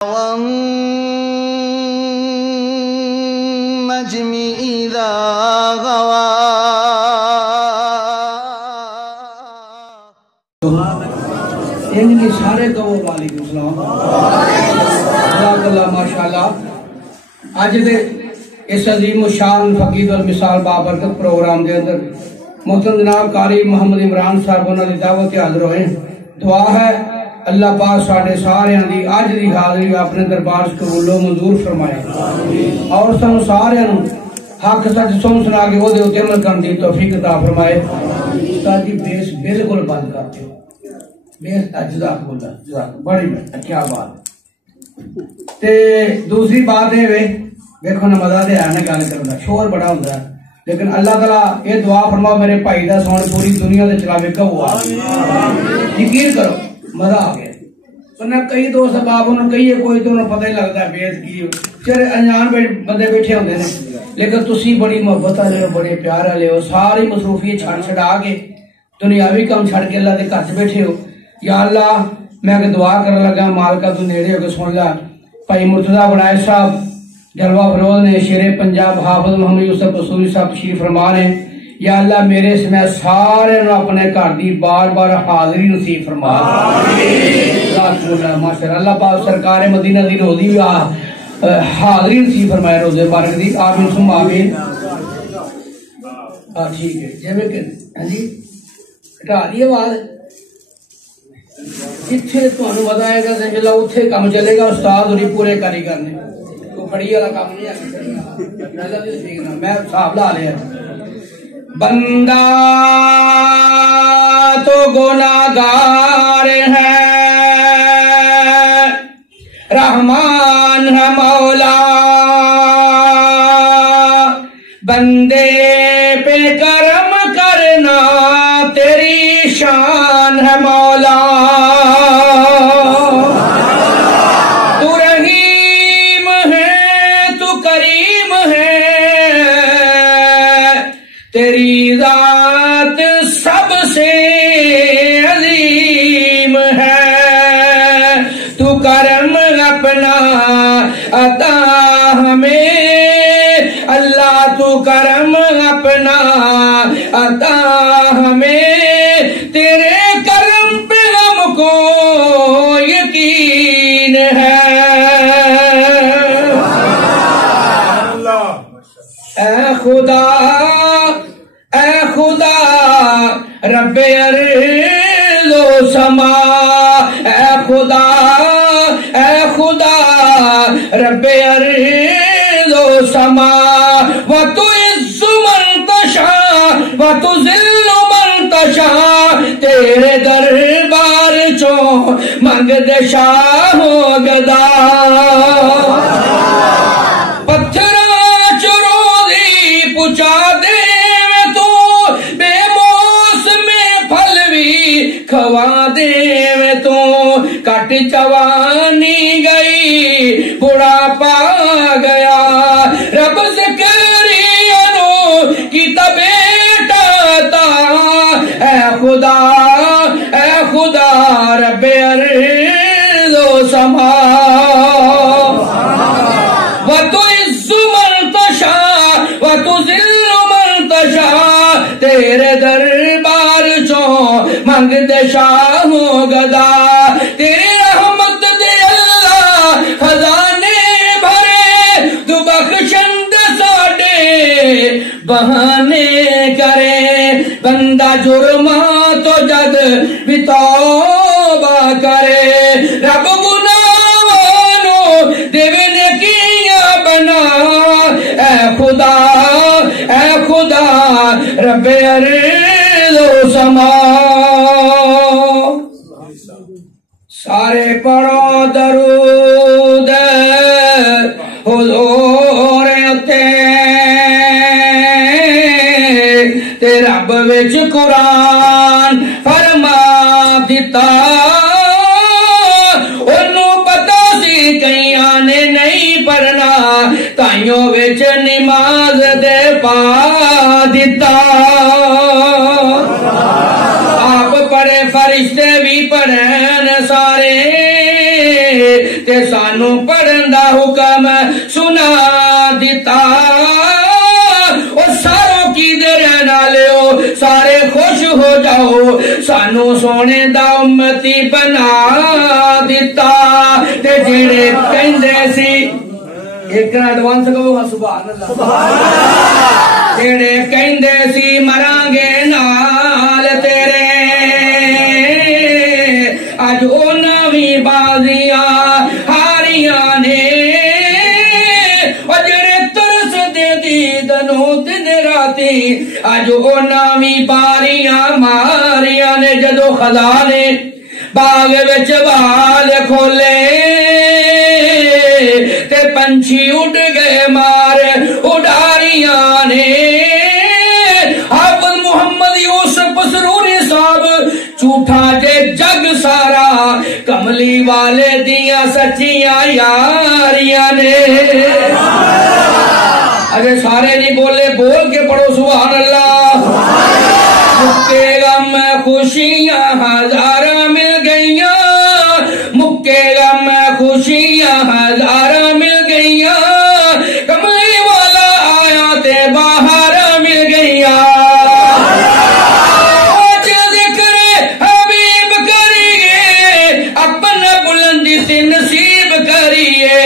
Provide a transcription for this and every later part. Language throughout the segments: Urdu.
والنجم إذا غوى انہی سارے کہو وعلیکم السلام اللہ ماشاءاللہ آج دے اس عظیم الشان فقید والمثال بابرکت پروگرام دے اندر محترم جناب قاری محمد عمران صاحب انہوں نے دعوت حاضر ہوئے دعا ہے اللہ پاک ساڑھے سارے دی آج دی حاضری اپنے دربار سے قبول و منظور فرمائے اور سانو سارے حق سچ سنا کے وہ دے ہوتے عمل کرنے دی توفیق عطا فرمائے استاد جی بیس بالکل بند کرتے ہو بیس جزاک اللہ جزاک بڑی کیا بات تے دوسری بات ہے دیکھو نا مزہ دے آنا گل کرنا شور بڑا ہوتا ہے لیکن اللہ تعالیٰ یہ دعا فرماؤ میرے بھائی دا سون پوری دنیا دے چلاوے کہو یقین کرو مزہ آ گیا سننا کئی دوست باب انہوں کئی کوئی تو انہوں پتہ ہی لگتا ہے بیعت کی چہرے انجان بندے بیٹھے ہوندے نے لیکن تسی بڑی محبت والے ہو بڑے پیار والے ہو ساری مصروفیت چھڑا کے دنیاوی کام چھڑ کے اللہ دے گھر بیٹھے ہو یا اللہ میں کہ دعا کرنے لگا مالکہ تو نیڑے ہو کے سن لیا بھائی مرتضی بنائے صاحب جلوہ فروز نے شیر پنجاب حافظ محمد یوسف رسولی صاحب تشریف فرما رہے ہیں یا اللہ میرے اس میں سارے اپنے گھر دی بار بار حاضری نصیب فرما ماشاءاللہ اللہ پاک سرکار مدینہ دی روزی حاضری نصیب فرمائے روزے مبارک دی آمین ثم آمین ٹھیک ہے جی جی ہٹا دی آواز جتھے تمہیں مزہ آئے گا انشاءاللہ اتھے کام چلے گا استاد اور پورے کاریگر نے کوئی بڑی والا کام نہیں آگے میں صاحب لا لیا بندہ تو گناہگار ہے رحمان ہے مولا بندے پہ کرم کرنا تیری شان ہے مولا تو رحیم ہے تو کریم ہے تیری ذات سب سے عظیم ہے تو کرم اپنا عطا ہمیں اللہ تو کرم اپنا عطا ہمیں تیرے کرم پہ ہم کو یقین ہے اے خدا رب ارض و سما اے خدا رب ارض و سما وتعز من تشاء وتذل من تشاء تیرے دربار چوں منگ دے شاہ ہو گدا پتھراں چ روزی پچا دے کھوا دے میں تو کٹ جوانی گئی بڑھاپا گیا رب سے کری انو کی بیٹا تا اے خدا رب ارض و سما وتعز من تشاء وتذل من تشاء تیرے دربار چوں منگ دے شاہ و گدا تیری رحمت دے اللہ خزانے بھرے تو بخشند ساڑے بہانے کرے بندہ جرماں تو جد بھی توبہ کرے رب گناہوں دیونے کیا بنا اے خدا رب ارض و سما سارے پڑھو درود حضور تے رب وچ قرآن فرما دیتا انہوں پتا سی کئیاں نے نہیں پڑھنا تائیوں وچ نماز دے پا دیتا آپ پڑھے فرشتے بھی پڑھن سارے تے سانو سانو پڑھن دا حکم سنا دیتا اور ساروں کی رہنا لیو سارے خوش ہو جاؤ سانو سونے دا امتی بنا دیتا تے جڑے کہندے سی ایک نہ ایڈوانس کہو سبحان اللہ جڑے کہندے سی مرانگے نال تیرے اج انہاں وی بازیاں ہاریاں نے اور جڑے ترس دے دیدنوں دن راتی اج انہاں وی باریاں ماریاں نے جدو خدا نے باغ وچ بال کھولے تے پنچھی اڑ گئے مار اڈاریاں نے حافظ محمد یوسف سروری صاحب جھوٹا جے جگ سارا کملی والے دیاں سچیاں یاریاں نے اگر سارے نہیں بولے بول کے پڑھو سبحان اللہ مکے غم خوشیاں ہزاراں مل گئیاں مکے غم خوشیاں ہزاراں مل گئیاں کملی والا آیا تے باہر مل گئیاں آج ذکر حبیب کریے اپنا بلندی سے نصیب کریے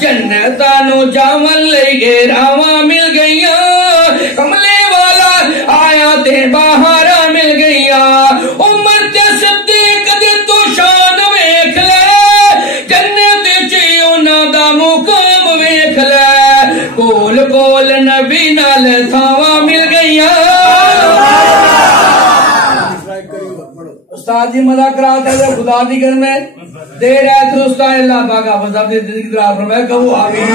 جنتانو جاون لئیے راواں مل گئیاں کملی والا آیا تے باہر مل گئیاں عمر تے صدیق دی تو شان ویکھ لے جنت چ انہاں دا مقام ویکھ لے کول کول نبی نال تھاواں مل گئیاں استاد جی مذاکرات ہے خدا دی گھر میں دیر ہے درستہ اللہ پاک حافظ صاحب دی زندگی دراز فرمائے کہو آمین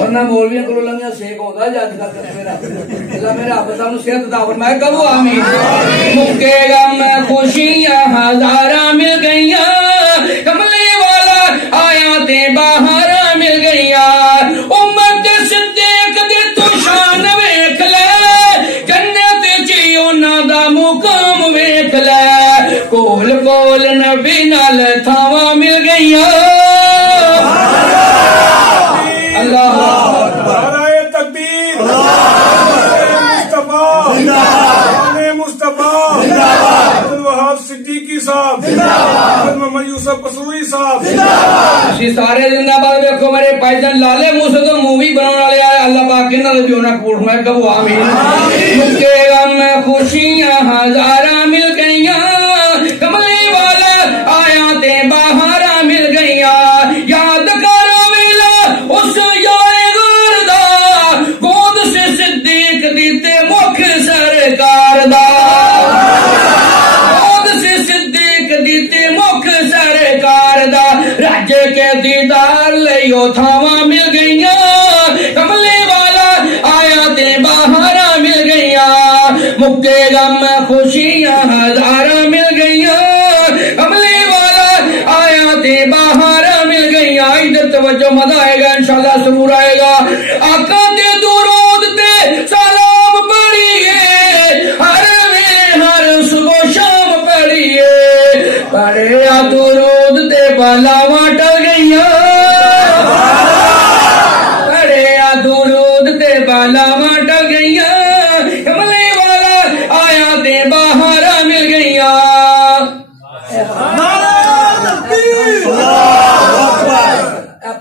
ورنہ مولویاں کو لنگیا سیک ہوتا ہے جاتی کر میرا اللہ میرے حافظ صاحب نے صحت عطا فرمائے کہو آمین مکے غم خوشیاں ہزاراں مل گئیاں کملی والا آیا تے باہر مل گئیاں امت صدیق دی تو شان ویکھ لے جنت چ انہاں دا مقام ویکھ لے کول کول نبی نال تھاواں مل گئیاں اللہ نعرہ تکبیر مصطفیٰ عبد الوہاب صدیقی صاحب محمد یوسف قصوری صاحب اسی سارے زندہ باد دیکھو میرے پائجن لالے منہ سے تو مووی بنانے والے آئے اللہ پاک انہاں دے جو نہ کوٹ میں کہو آمین مکے غم خوشیاں ہزاراں مل گئیاں کملی والا آیا تے باہر مل گئیاں یاد کرو ویلا اس یائے غار دا گود سے صدیق دیتے مکھ سرکار دا گود سے صدیق دیتے مکھ سرکار دا رج کے دیدار لئیو تھاواں مل گئیاں کملی والا آیا تے باہر مل گئیاں مکے غم خوشیاں ہزاراں مل گئیاں کملی والا آیا تے باہر مل گئیاں ادھر توجہ مزہ آئے گا انشاءاللہ سرور آئے گا آقا دے درود تے سلام پڑھیے ہر صبح شام پڑھیے پڑھے درود تے بلاواں ٹل گئیاں پڑھے درود تے بلاواں ٹل گئیاں کملی والا آیا تے باہر مل گئیاں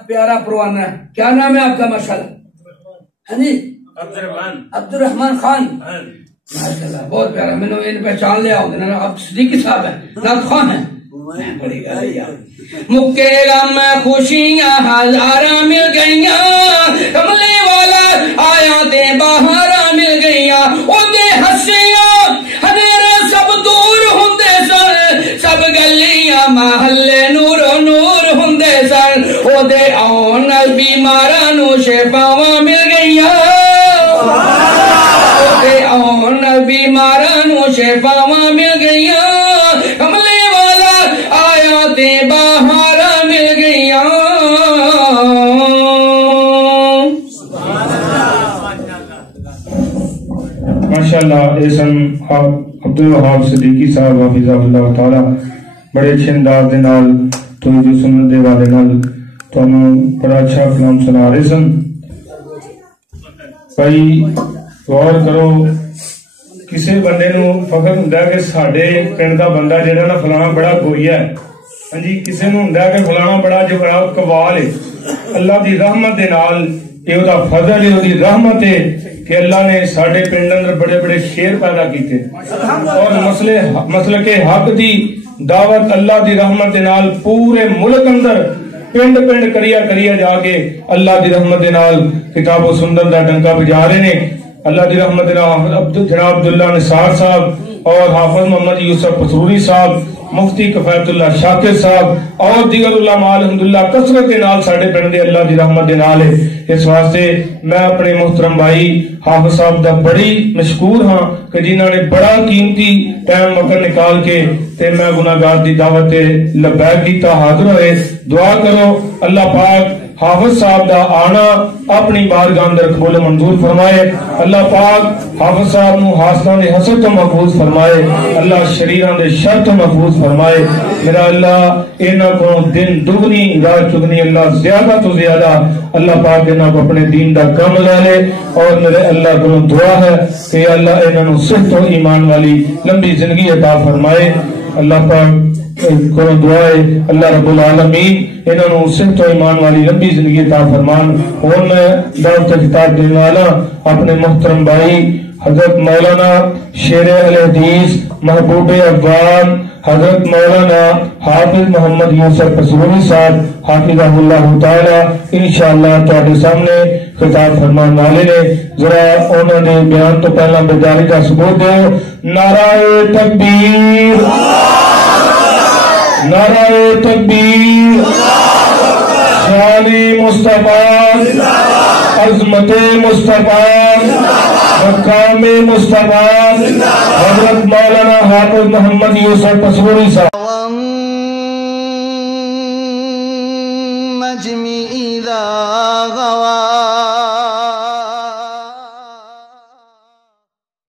پیارا پروانہ ہے کیا نام ہے آپ کا ماشاءاللہ ہاں جی عبد الرحمن خان ماشاءاللہ بہت پیارا میں نے ان پہچان لیا ہوں اب صدیقی صاحب ہیں نعت خان ہیں مکے غم خوشیاں ہزاراں مل گئیاں کملی والا آیا تے باہر مل گئیاں او دے ہسیاں ہنیرے سب دور ہوندے سن سب گلیاں محلے نور نور ہوندے سن او دے آن بیماراں نو شفاواں مل گئیاں او دے آن بیماراں نو شفاواں مل گئیاں کملی والا آیا تے باہر مل گئیاں ماشاءاللہ احسن عبد الوہاب صدیقی صاحب حفظہ اللہ تعالی بڑے اچھے انداز دے نال توجہ سنن دے والے نال تو بڑا اچھا کلام سنا رہے سن بھائی غور کرو کسی بندے نو فخر ہوندا کہ ساڈے پنڈ دا بندہ جہاں نا فلانا بڑا گویا ہے ہاں جی کسی نو ہوندا کہ فلانا بڑا جو بڑا قوال ہے اللہ دی رحمت دے نال یہ دا فضل ہے دی رحمت ہے کہ اللہ نے ساڈے پنڈ اندر بڑے بڑے شیر پیدا کیتے اور مسلک حق دی دعوت اللہ دی رحمت دے نال پورے ملک اندر پنڈ پنڈ کریا جا کے اللہ دی رحمت دے نال کتاب و سنت دا ڈنکا بجا رہے نے اللہ دی رحمت دے نال جناب عبداللہ نثار صاحب اور حافظ محمد یوسف پسروری صاحب مفتی کفایت اللہ شاکر صاحب اور دیگر علماء الحمدللہ کثرت کے نال ساڈے پنڈ دے اللہ دی رحمت دے نال ہے اس واسطے میں اپنے محترم بھائی حافظ صاحب دا بڑی مشکور ہاں کہ جنہاں نے بڑا قیمتی ٹائم وقت نکال کے تے میں گناہگار دی دعوت لبیک کیتا حاضر ہوئے دعا کرو اللہ پاک حافظ صاحب دا آنا اپنی بارگاہ اندر قبول منظور فرمائے اللہ پاک حافظ صاحب نو حاسداں دے حسد تو محفوظ فرمائے اللہ شریراں دے شر تو محفوظ فرمائے میرا اللہ انہاں کو دن دگنی رات چگنی اللہ زیادہ تو زیادہ اللہ پاک انہاں کو اپنے دین دا کام لے لے اور میرے اللہ کو دعا ہے کہ اللہ انہاں نو صحت و ایمان والی لمبی زندگی عطا فرمائے اللہ پاک کو دعا ہے اللہ رب العالمین انہوں نے صحت و ایمان والی لمبی زندگی عطا فرمان اور میں دعوت خطاب دینے والا اپنے محترم بھائی حضرت مولانا شیر اہل حدیث محبوب افغان حضرت مولانا حافظ محمد یوسف پسروری صاحب حافظہ اللہ تعالی انشاءاللہ تواڈے سامنے خطاب فرمان والے نے ذرا انہوں نے بیان تو پہلا بیداری کا ثبوت دو نعرہ تکبیر نعرہ تکبیر شان مصطفیٰ عظمت مصطفیٰ مقام مصطفیٰ حضرت مولانا حافظ محمد یوسف پسروری صاحب والنجم إذا غوى